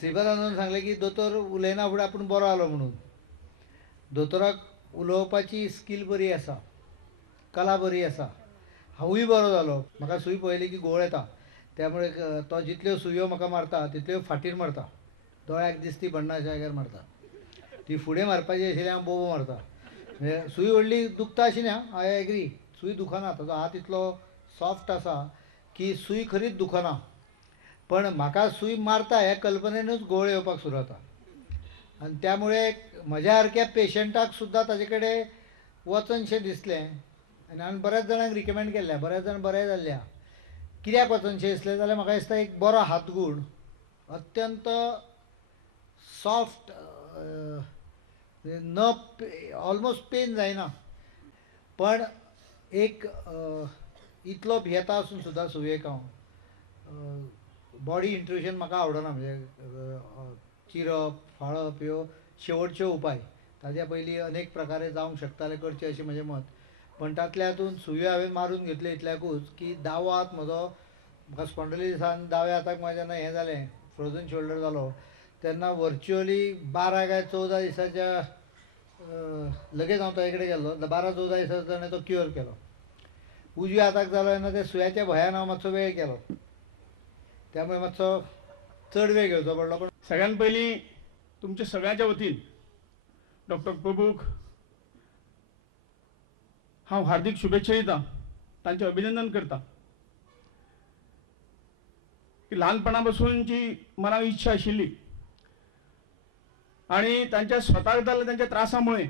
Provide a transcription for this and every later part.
श्रीपादान सांगले की दोतोर उलयना फुडें आपूण बरो आलो म्हणून. दोतोराक उलोवपाची स्कील बरी आसा, कला बरी आसा. हांवूय बरो जालो. म्हाका सूय पळयली की घुंवळ येता. त्यामुळे तो जितल्यो सुयो म्हाका मारता तितल्यो फाटीर मारता. दोळ्याक दिसती पडना अशा जाग्यार मारता. ती फुडें मारपाची आशिल्ली हांव बोबो मारता. म्हणजे सूय व्हडली दुखता अशी ना, आय एग्री. सूय दुखना. ताजो हात इतलो सॉफ्ट आसा की सूय खरीच दुखना. पण म्हाका सूय मारता ह्या कल्पनेनूच घुंवळ येवपाक सुरू जाता. आनी त्यामुळे म्हज्या सारक्या पेशंटाक सुद्दां ताजे कडेन वचनशें दिसलें. आनी हांवें बऱ्याच जाणांक रिकमेंड केल्ल्या. बऱ्याच जाण बरे जाल्ल्या. कित्याक वचनशें दिसलें जाल्यार म्हाका दिसता एक बरो हातगूण, अत्यंत सॉफ्ट, न ऑलमोस्ट पेन जायना. पण एक इतलो भियेता आसून सुद्दां सुयेक हांव बॉडी इंट्रुजन म्हाका आवडना. म्हणजे चिरप फाळप ह्यो शेवटच्यो उपाय. ताज्या पयलीं अनेक प्रकारे जावंक शकताले करचे अशें म्हजें मत. पण तांतल्या हातून सुयो हांवें मारून घेतल्यो इतल्याकूच की दावो हात म्हजो, म्हाका स्पॉन्डलिटिसान दाव्या हाताक म्हाज्या जेन्ना हें जालें, फ्रोजन शोल्डर जालो, तेन्ना व्हर्च्युअली 12 काय 14 दिसाच्या लगेच हांव ताजे कडेन गेल्लो. 12-14 दिसांचो ताणें तो क्युअर केलो. उजव्या हाताक जालो तेन्ना त्या सुयाच्या भंयान हांव मातसो वेळ केलो. त्यामुळे मातसो चड वेळ घेवचो पडलो. पण सगळ्यात पयलीं तुमच्या सगळ्यांच्या वतीन डॉक्टर प्रभूक हांव हार्दिक शुभेच्छा दिता, तांचें अभिनंदन करता की ल्हानपणा पासूनची मनाक इच्छा आशिल्ली आणि तांच्या स्वताक जाल्ल्या तांच्या त्रासामुळे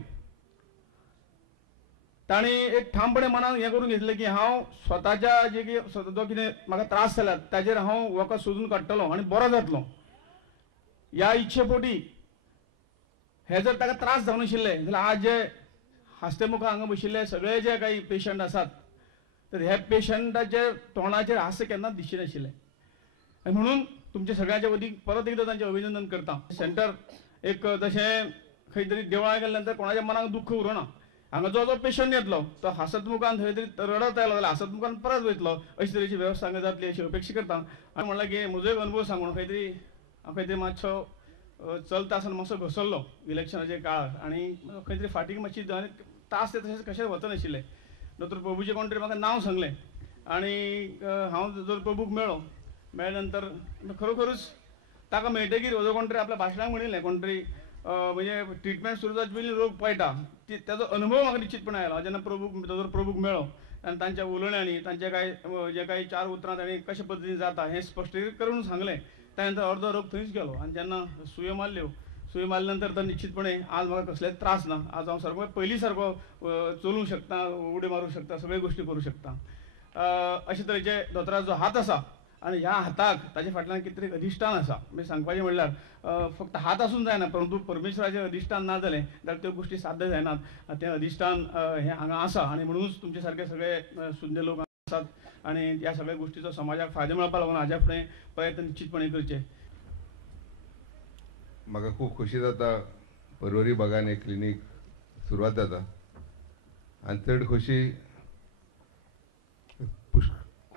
तांणी एक ठामपणे मनान हें करून घेतलें की हांव स्वताच्या जे जो कितें म्हाका त्रास जाल्यात ताजेर हांव वखद सोदून काडटलों आनी बरो जातलों. ह्या इच्छे पोटी हे जर ताका त्रास जावन आशिल्ले जाल्यार आज जे हस्तेमुखार हांगा बशिल्ले सगळे जे काही पेशंट आसात तर हे पेशंटाचे तोंडाचेर हास्य केन्नाच दिसचे नाशिल्ले. म्हणून तुमच्या सगळ्यांच्या वतीन परत एकदा तांचें अभिनंदन करता. सेंटर एक जशें खंय तरी देवळां गेले नंतर कोणाच्या मनाक दुख्ख उरना. हांगा जो जो पेशंट येतलो तो हसतमुखान थंय तरी रडत आयलो जाल्यार हसतमुखान परत वयतलो अशी तरेची वेवस्था हांगा जातली अशी अपेक्षा करता. आनी म्हणलें की म्हजो एक अनुभव सांगून खंय तरी मातसो चलता आसतना मातसो घसरलो इलेक्शनाच्या काळार आनी खंय तरी फाटीक मातशी तास ते तशें कशेंच वचनाशिल्ले. डॉक्टर प्रभूचे कोण तरी म्हाका नांव सांगलें आनी हांव जर प्रभूक मेळ्ळे नंतर खरोखरूच ताका मेळटकीर हो कोण तरी आपल्या भाशणाक म्हणिल्लें कोण तरी म्हणजे ट्रिटमेंट सुरू जावचे पयलीं रोग पळयता ताजो अनुभव म्हाका निश्चितपणे आयलो. जेन्ना प्रभूक मेळ्ळो आनी तांच्या उलोवण्यांनी तांचे जे काही 4 उतरां तांणी कशे पद्दतीन जाता हें स्पश्टीकरण करून सांगलें. त्या नंतर अर्दो रोग थंयच गेलो आनी जेन्ना सुयो मारले नंतर तर निश्चितपणे आज म्हाका कसलेच त्रास ना. आज हांव सारको पयलीं सारको चलूंक शकता, उडी मारूंक शकता, सगळे गोश्टी करूंक शकता. अशे तरेचे दोतोराचो हात आसा आनी ह्या हाताक ताचे फाटल्यान कितें तरी अधिश्ठान आसा. म्हणजे सांगपाचें म्हणल्यार फक्त हात आसून जायना परंतु परमेश्वराचें अधिश्ठान ना जालें जाल्यार त्यो गोश्टी साध्य जायनात. तें अधिश्ठान हें हांगा आसा आनी म्हणूनच तुमचे सारके सगळे सुज्ञ लोक आसात आनी ह्या सगळ्या गोश्टीचो समाजाक फायदो मेळपा लागून हाज्या फुडें प्रयत्न निश्चितपणे करचे. म्हाका खूब खोशी जाता पर्वरी भागान एक क्लिनीक सुरवात जाता आनी चड खोशी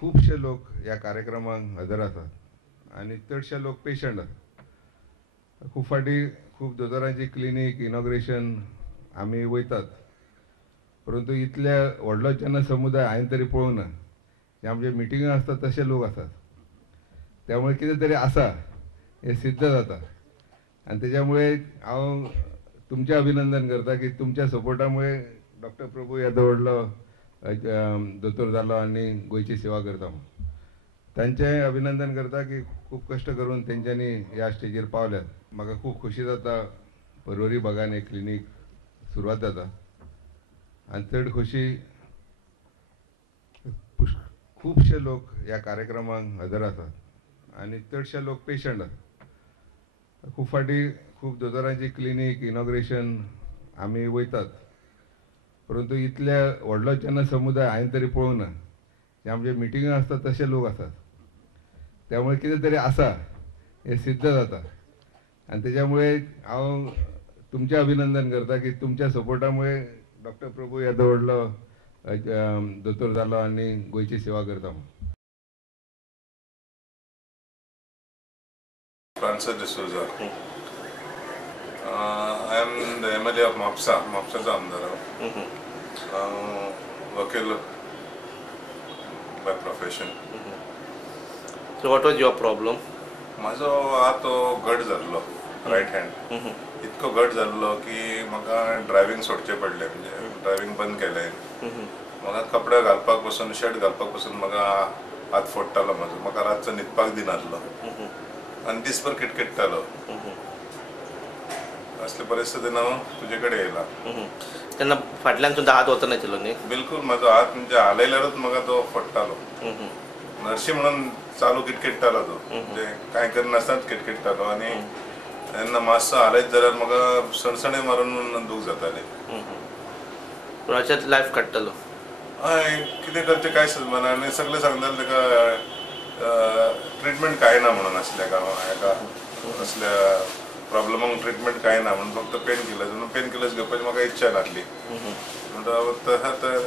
खुबशे लोक ह्या कार्यक्रमाक हजर आसात आनी चडशे लोक पेशंट आसात. खूब फाटी खूब दोतोरांची क्लिनीक इनॉग्रेशन आमी वयतात परंतु इतल्या व्हडलो जेन्ना समुदाय हांवें तरी पळोवंक ना. जे आमचे मिटिंगां आसतात तशे लोक आसात. त्यामुळे कितें तरी आसा हें सिद्ध जाता आनी तेज्यामुळे हांव तुमचें अभिनंदन करता की तुमच्या सपोर्टामुळे डॉक्टर प्रभू येदो व्हडलो दोतोर जालो आनी गोंयची सेवा करता. तांचें अभिनंदन करता की खूब कश्ट करून तेंच्यांनी ह्या स्टेजीर पावल्यात. म्हाका खूब खोशी जाता पर्वरी भागान एक क्लिनीक सुरवात जाता आनी चड खोशी खुबशे लोक ह्या कार्यक्रमाक हजर आसात आनी चडशे लोक पेशंट आसात. खूब फाटी खूब दोतोरांची क्लिनीक इनॉग्रेशन आमी वयतात परंतु इतल्या व्हडलो जेन्ना समुदाय हांवें तरी पळोवंक ना. जे आमचे मिटिंगां आसतात तशे लोक आसात. त्यामुळे कितें तरी आसा हें सिद्ध जाता आनी तेज्यामुळे हांव तुमचें अभिनंदन करता की तुमच्या सपोर्टामुळे डॉक्टर प्रभू येदो व्हडलो दोतोर जालो आनी गोंयची सेवा करता. Francis D'Souza. I am the MLA of म्हापसाचा आमदार हांव. वकील by profession. So what was your problem? म्हाजो हात घट जाल्लो रायट हँड. इतको घट जाल्लो की म्हाका ड्रायव्हिंग सोडचें पडलें, म्हणजे ड्रायव्हिंग बंद केलें. म्हाका कपडे घालपाक पसून शर्ट घालपाक पसून म्हाका हात फोडटालो म्हाजो. म्हाका रातचो न्हिदपाक दिनासलो आनी दिसभर किटकिट्टालो. असले परिस्थितीन हांव तुजे कडेन येयला. तेन्ना फाटल्यान सुद्दां हात वचनाशिल्लो न्ही? बिलकुल म्हाजो हात म्हणजे हालयल्यारूच म्हाका तो फोडटालो. नर्शी म्हणून चालू किटकिट्टालो तो, म्हणजे कांय करनासतना किटकिट्टालो. आनी तेन्ना मातसो हालयत जाल्यार म्हाका सणसणे मारून दूख जाताली. पूण अशेंच लायफ काडटलो? हय, कितें करचें कांय सुचना. आनी सगळें सांगताले तेका ट्रिटमेंट कांय ना म्हणून असल्या हेका असल्या प्रॉब्लमांक ट्रिटमेंट कांय ना म्हणून, फक्त पेन किलर्स. म्हणून पेन किलर्स घेवपाची म्हाका इच्छा नासली. म्हणून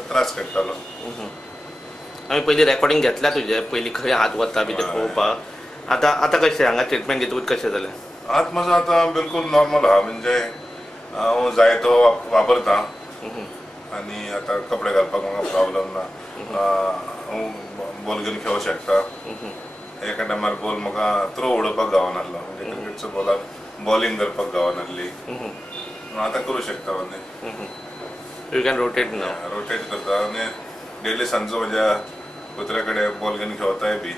त्रास काडटालो. आमी पयलीं रेकॉर्डिंग घेतल्या तुजे, पयलीं खंय हात वता बी तें पळोवपाक. आतां कशें हांगा ट्रिटमेंट घेतकूच कशें जालें? हात म्हाजो आतां बिलकुल नॉर्मल आहा. म्हणजे हांव जाय तो वापरतां. आनी आतां कपडे घालपाक म्हाका प्रॉब्लम ना. हांव बॉल घेवन खेळूंक शकता. एका टायमार बॉल म्हाका थ्रो उडोवपाक गावनासलो, म्हणजे क्रिकेटचो बॉलार बॉलिंग करपाक गावनासली. आतां करूं शकता. आनी you can rotate now? Rotate करता आनी डेली सांजचो म्हज्या कुत्र्या कडेन बॉल घेवन खेळताय बी.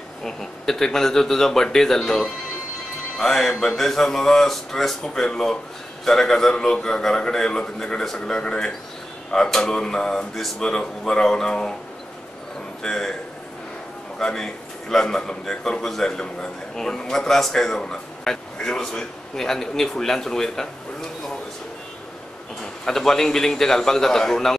ट्रिटमेंट जाता तुजो बर्थडे जाल्लो. हय, बर्थडे दिसा म्हाका स्ट्रेस खूब येयल्लो. 4,000 लोक घरा कडेन येयल्लो. तेंचे कडेन सगळ्या कडेन हात हालोवन दिसभर उबो रावन हांव, म्हणजे म्हाका आनी इलाज नासलो, म्हणजे करपूच जाय आसलें म्हाका. पूण म्हाका त्रास कांय जावना. हेजे परस आनी फुडल्यानसून वयर का? वयर आतां बॉलिंग बिलिंग ते घालपाक जाता ग्रावंडाक?